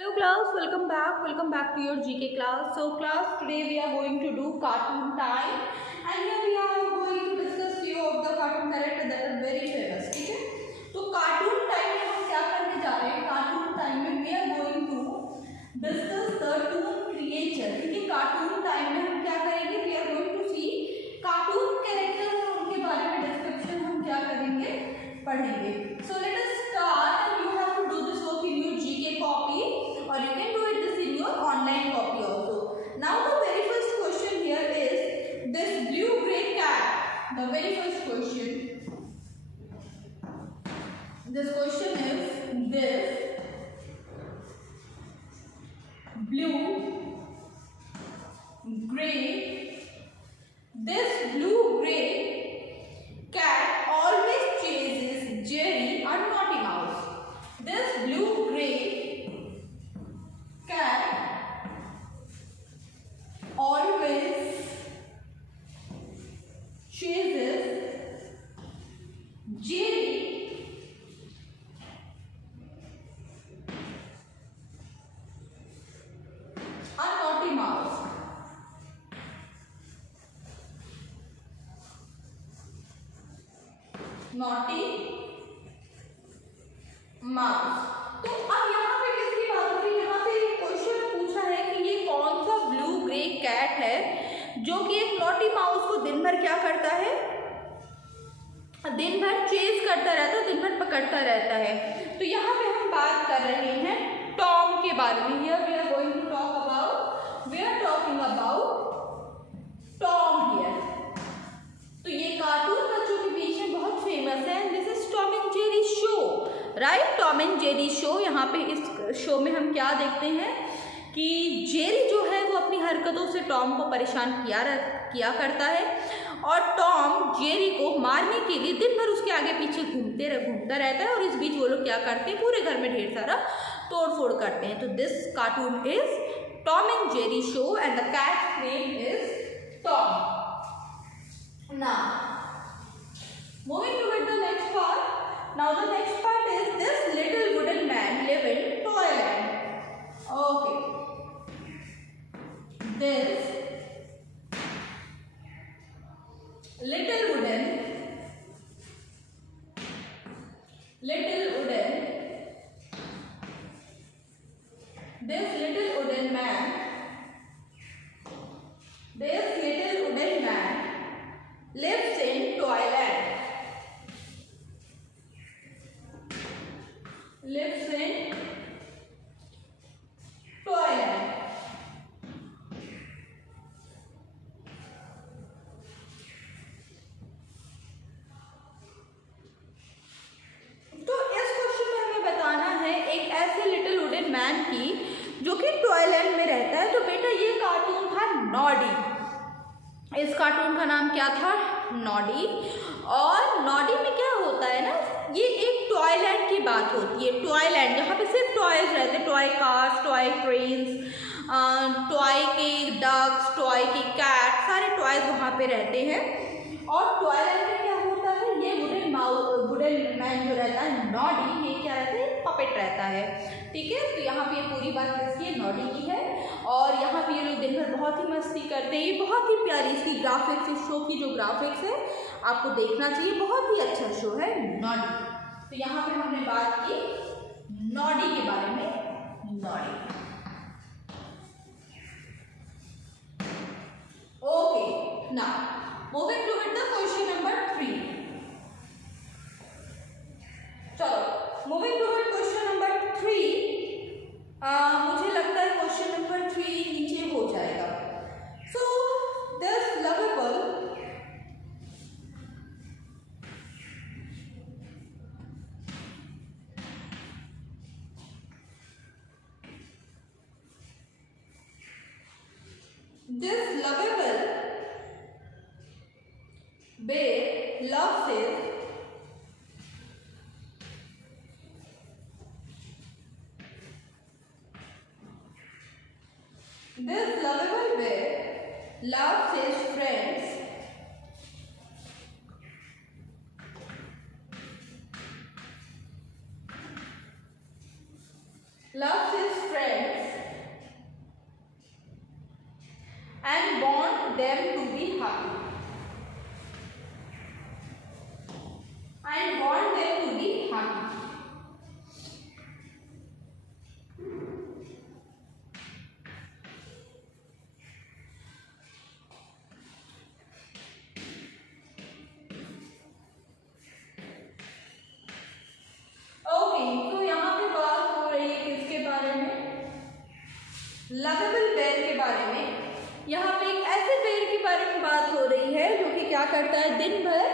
Hello class, welcome back to your GK class. So class, today we are going to do cartoon time and here we are going to discuss few of the cartoon characters that are very famous. ठीक है? तो cartoon time में हम क्या करने जा रहे हैं? Cartoon time में we are going to discuss the cartoon creature. ठीक है? Cartoon time में हम क्या करेंगे? We are going to see cartoon characters और उनके बारे में description हम क्या करेंगे? पढ़ेंगे. So let us start and you have to do this work in your GK copy. Or you can do it this in your online copy also. Now the very first question here is this blue gray cat. The very first question. This question is this blue gray. This blue gray cat always chases Jerry and Naughty Mouse. This blue gray cat always chases Jerry and Naughty Mouse. Naughty Mouse. तो अब यहाँ पे किसकी बात हो रही है? यहाँ पे एक क्वेश्चन पूछा है कि ये कौन सा ब्लू ग्रे कैट है जो कि एक नॉटी माउस को दिन भर क्या करता है? दिन भर चेज करता रहता है, दिन भर पकड़ता रहता है. तो यहाँ पे हम बात कर रहे हैं टॉम के बारे में. Here we are going to talk about, we are talking about Tom here. तो ये कार्टून बच्चों के बीच में बहुत फेमस है. This is Tom and Jerry show, right? Tom and Jerry show. यहाँ पे इस शो में हम क्या देखते हैं कि जेरी जो है वो अपनी हरकतों से टॉम को परेशान किया करता है और टॉम जेरी को मारने के लिए दिन भर उसके आगे पीछे घूमता रहता है और इस बीच वो लोग क्या करते हैं, पूरे घर में ढेर सारा तोड़ फोड़ करते हैं. तो this cartoon is Tom and Jerry show and the cat name is Tom. Now, moving to the next part. Now the next part is this little wooden man live in Toyland. Okay. This little wooden man. This little wooden man lives in Toyland. Lives in Toyland. तो इस क्वेश्चन में हमें बताना है एक ऐसे little wooden man की जो कि टॉयलैंड में रहता है. तो बेटा ये कार्टून था नॉडी. इस कार्टून का नाम क्या था? नॉडी. और नॉडी में क्या होता है ना, ये एक टॉयलैंड की बात होती है. टॉयलैंड जहाँ पे सिर्फ टॉयज रहते हैं, toy cars, toy trains, toy के डक्स, टॉय के कैट, सारे टॉयज वहाँ पे रहते हैं. और टॉयलैंड में क्या होता है, ये वुडन मैन जो रहता है नॉडी, ये क्या रहता है, पपेट रहता है. ठीक है? तो यहाँ पे ये पूरी बात किसकी है? नॉडी की है. और यहाँ पे ये लोग दिन भर बहुत ही मस्ती करते हैं. ये बहुत ही प्यारी इसकी ग्राफिक्स, इस शो की जो ग्राफिक्स है आपको देखना चाहिए, बहुत ही अच्छा शो है नॉडी. तो यहाँ पे हमने बात की नॉडी के बारे में. Noddy. Okay. Now moving to the question number 3. चलो मूविंग टू क्वेश्चन नंबर 3. मुझे लगता है क्वेश्चन नंबर 3 नीचे हो जाएगा. सो this lovable bear loves it. This lovable bear loves his friends. Loves his friends. them to be happy. And want them to be happy. तो यहाँ पे बात हो रही है किसके बारे में? लवेबल बेयर के बारे में। यहाँ पे एक ऐसे बेयर के बारे में बात हो रही है जो कि क्या करता है दिन भर।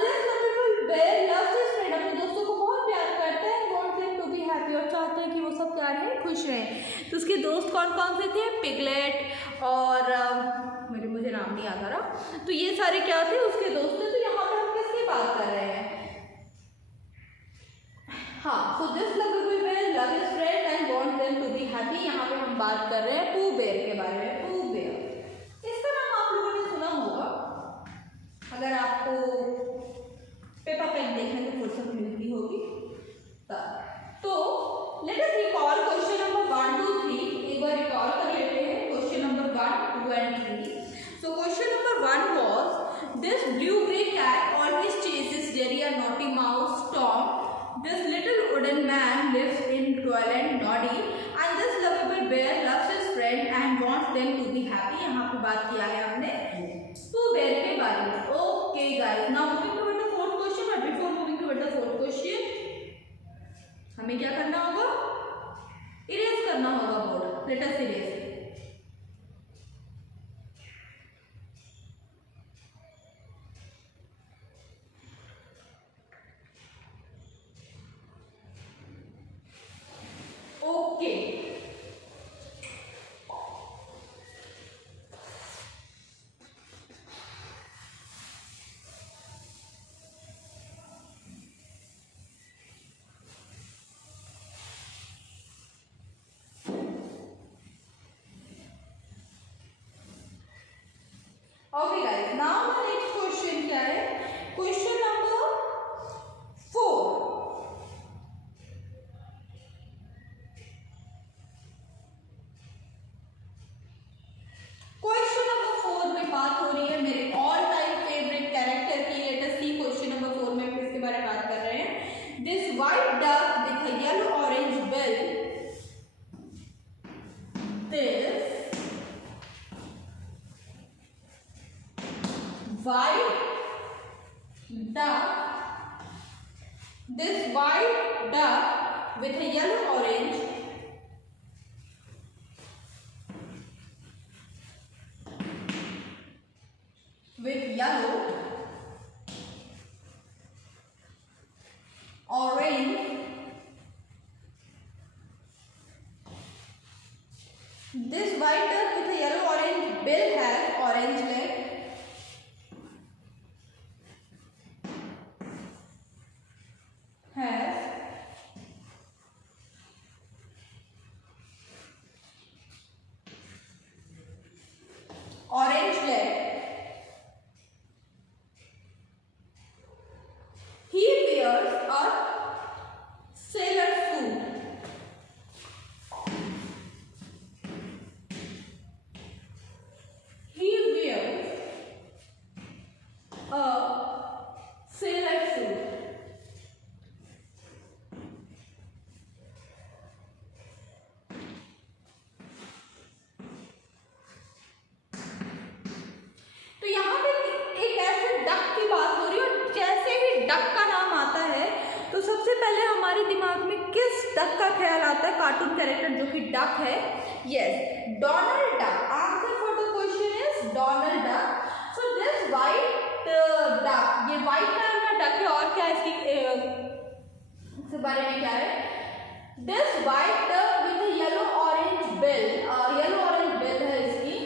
This lovable bear loves his friend, अपने दोस्तों को बहुत प्यार करता है, wants them to be happy, और चाहते हैं कि वो सब क्या रहें, खुश रहें। तो उसके दोस्त कौन कौन से थे? पिगलेट और मुझे नाम नहीं आता रहा। तो ये सारे क्या थे? उसके दोस्त थे। तो यहाँ पर हम किसकी बात कर रहे हैं? हाँ, so this lovable bear love his friend and want them to be happy. यहाँ पे हम बात कर रहे हैं पू बेयर के बारे में। पू बेयर, इसका नाम आप लोगों ने सुना होगा अगर आपको पेपर पेन देखने की फुर्सत मिलती होगी तब। तो let us recall question number 1 2 3। एक बार रिकॉल कर लेते हैं question number 1 2 and 3। So question number 1 was this blue grey cat always chases Jerry a naughty mouse Tom. This little wooden man lives in cruel and naughty, and this lovable bear loves his friend and wants them to be happy. यहाँ पे बात किया है हमने Pooh Bear के बारे में। Okay guys, now moving to the fourth question. But before moving to the fourth question, हमें क्या करना होगा? Erase करना होगा board. Let us erase. Okay. Okay guys, now the next question क्या है? Question number 4। क्वेश्चन नंबर 4 में बात हो रही है मेरे ऑल टाइम फेवरेट कैरेक्टर की। लेट अस सी क्वेश्चन नंबर 4 में किसके बारे में बात कर रहे हैं? This white duck with a yellow orange bill, this white duck with a yellow orange this white duck with a yellow orange bill has orange leg, orange leg. He wears a sailor suit. He wears a sailor suit. तो यहाँ पे एक ऐसे डक की बात हो रही है, और जैसे ही डक का नाम आता है तो सबसे पहले हमारे दिमाग में किस डक का ख्याल आता है? कार्टून कैरेक्टर जो कि डक है। Yes, Donald duck. Answer for the question is Donald duck. So this white duck, ये व्हाइट कलर का डक है। और क्या इसके बारे में क्या है? This white duck with yellow orange bill, yellow orange bill है इसकी,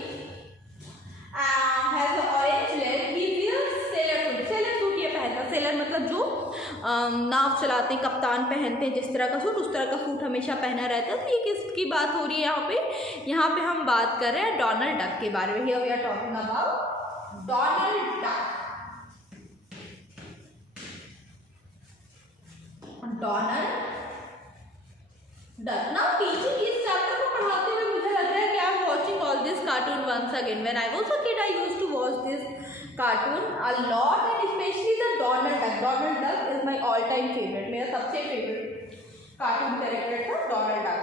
has an orange leg. He wears sailor suit. sailor suit ये पहनता, sailor मतलब जो नाव चलाते हैं, कप्तान पहनते हैं जिस तरह का सूट, उस तरह का सूट हमेशा पहना रहता है। तो ये किसकी बात हो रही है यहाँ पे? यहाँ पे हम बात कर रहे हैं डोनाल्ड डक के बारे में। Here we are talking about Donald Duck. Donald Duck. Now teaching इस चैप्टर को पढ़ाते हुए मुझे लग रहा है कि I am watching all this cartoon once again. When I was a kid I watch this cartoon a lot, and especially the Donald Duck. Donald Duck is my all-time favorite. मेरा सबसे favorite cartoon character था Donald Duck.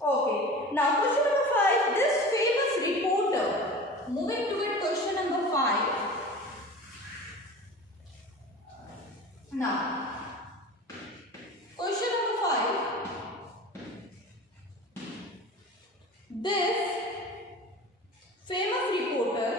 Okay. Now question number 5. This famous reporter. Moving to it, question number 5. Now, question number 5. This famous reporter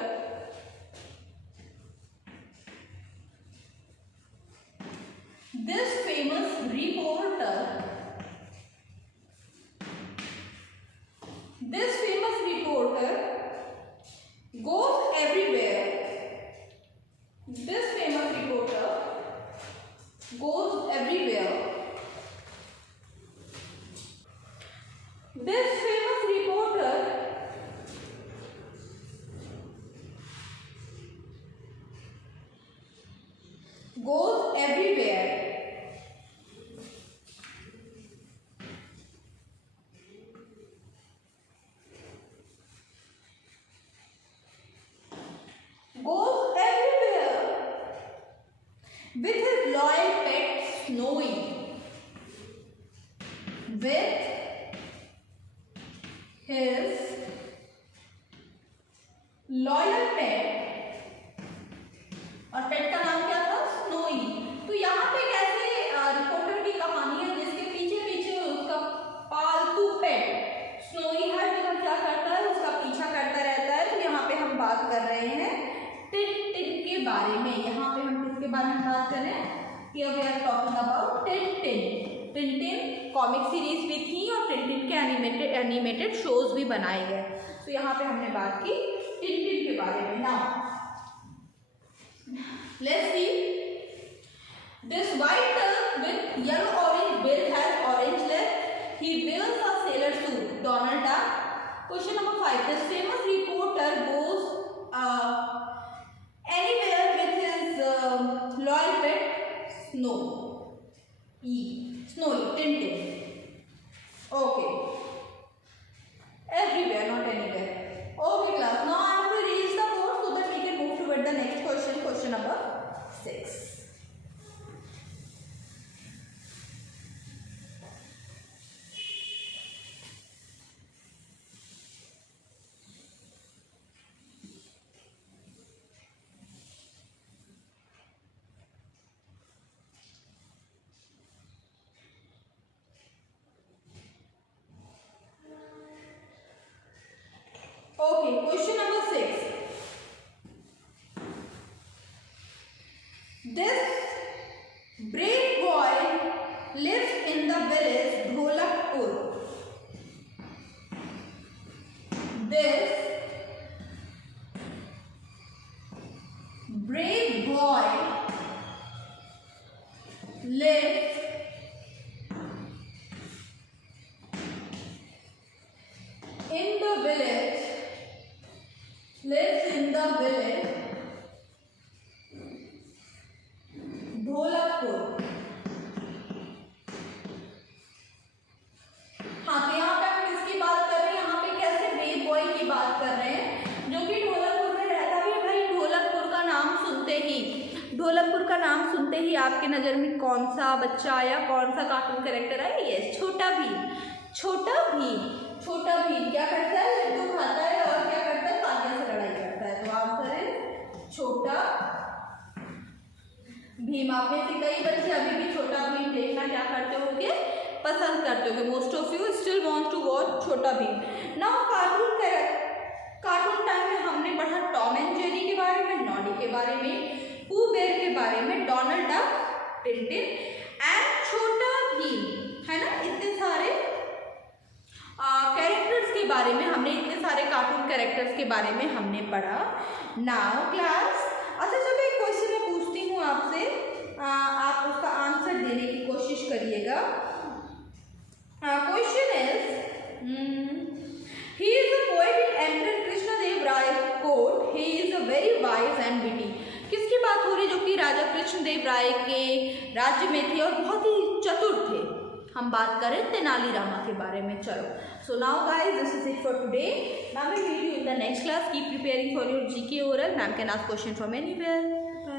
goes everywhere. This famous reporter goes everywhere. This famous reporter goes everywhere. Goes everywhere with his loyal pet Snowy. With his loyal pet, और पेट का नाम क्या था? स्नोई. तो यहाँ पे कैसे रिपोर्टर की कहानी है जिसके पीछे पीछे उसका पालतू पेट स्नोई है जो क्या करता है, उसका पीछा करता रहता है. तो यहाँ पे हम बात कर रहे हैं टिन के बारे में. यहाँ पे हम किसके बारे में बात कर रहे हैं? Here we are talking about tin. Tin comic series भी थी और टिन के एनिमेटेड शोज भी बनाए गए. तो यहाँ पे हमने बात की टिन के बारे में. Now let's see. This white duck with yellow orange bill has orange legs. He wears a sailor suit. Donald Duck. Question number 5. This famous reporter goes anywhere with his loyal pet Snowy. Tintin. Okay. Everywhere, not anywhere. Okay, class. Now I will erase the board so that we can move toward the next question. Question number 6. Okay, question number 6. This brave boy lives in the village Dholakpur. This brave boy lives in the village Dholakpur. हाँ, तो यहाँ पे हम किसकी बात कर रहे हैं? यहाँ पे कैसे ब्रेव बॉय की बात कर रहे हैं जो कि ढोलकपुर में रहता भी. भाई ढोलकपुर का नाम सुनते ही आपके नज़र में कौन सा बच्चा आया, कौन सा कार्टून कैरेक्टर आया? यस, छोटा भीम. छोटा भीम क्या करता है? लड्डू खाता है और क्या करता है? तालिया से लड़ाई करता है. तो आंसर है छोटा भीम. आप में से कई बच्चे अभी भी छोटा भीम देखना क्या करते होंगे? पसंद करते होंगे. Most of you still want to watch Chhota Bheem. Now cartoon time में हमने पढ़ा टॉम एंड जेरी के बारे में, नॉडी के बारे में, पू बेर के बारे में, डोनाल्ड डक, टिन एंड छोटा भीम, है ना. इतने सारे कैरेक्टर्स के बारे में हमने, इतने सारे कार्टून कैरेक्टर्स के बारे में हमने पढ़ा. नाउ क्लास, अच्छा चलो एक क्वेश्चन मैं पूछती हूँ आपसे, आप उसका आंसर देने की कोशिश करिएगा. Question is, he is a poet in emperor Krishnadeva Raya court. He is a very wise and witty. किसकी बात हो रही जो कि राजा कृष्णदेव राय के राज्य में थे और बहुत ही चतुर थे? हम बात करें तेनालीरामा के बारे में। चलो, so now guys this is it for today. Now we meet you in the next class. Keep preparing for your GK oral. Ma'am can ask question from anywhere. Bye.